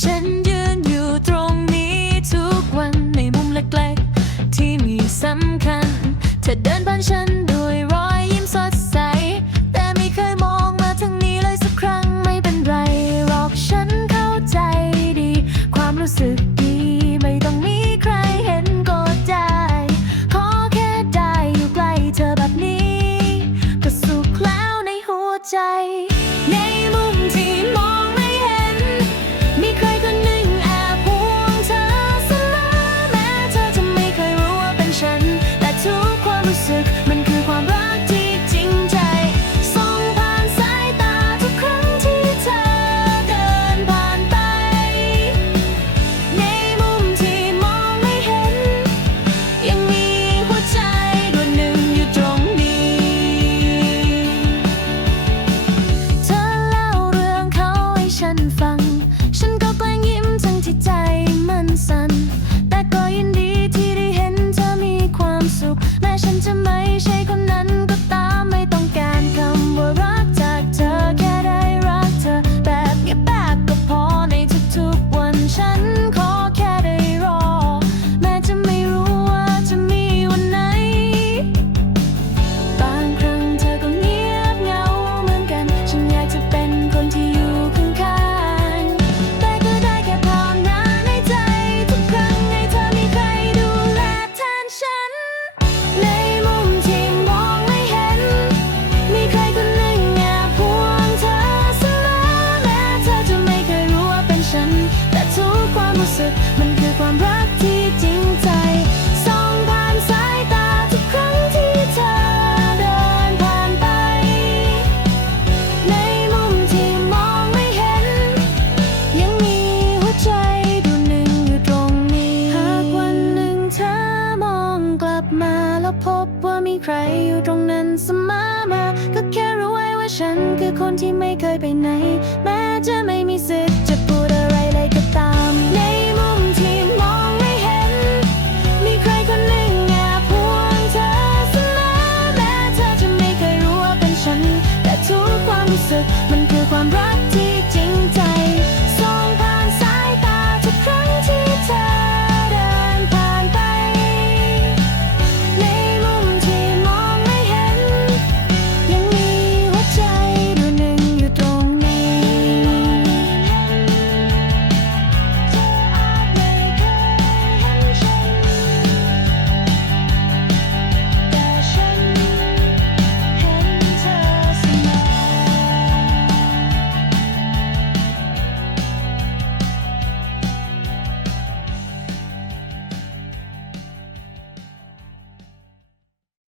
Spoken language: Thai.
ฉันยืนอยู่ตรงนี้ทุกวันในมุมเลๆที่มีสำคัญ เธอเดินผ่านฉันดยรอยยิ้มสดใส แต่ไม่เคยมองมาทางนี้เลยสักครั้งไม่เป็นไรหรอกฉันเข้าใจดี ความรู้สึกดีไม่ต้องมีใครเห็นก็ได้ ขอแค่ได้อยู่ใกล้เธอแบบนี้ ก็สุขแล้วในหัวใจ ใครอยู่ตรงนั้นสมอมา ก็แค่รู้ไว้ว่าฉันคือคนที่ไม่เคยไปไหน แม้จะไม่มีสิทธิ์จะพูดอะไรเลยก็ตาม ในมุมที่มองไม่เห็น มีใครคนหนึ่งแอบห่วงเธอเสมอแม้เธอจะไม่เคยรู้ว่าเป็นฉัน แต่ทุกความรู้สึกมันคือความรัก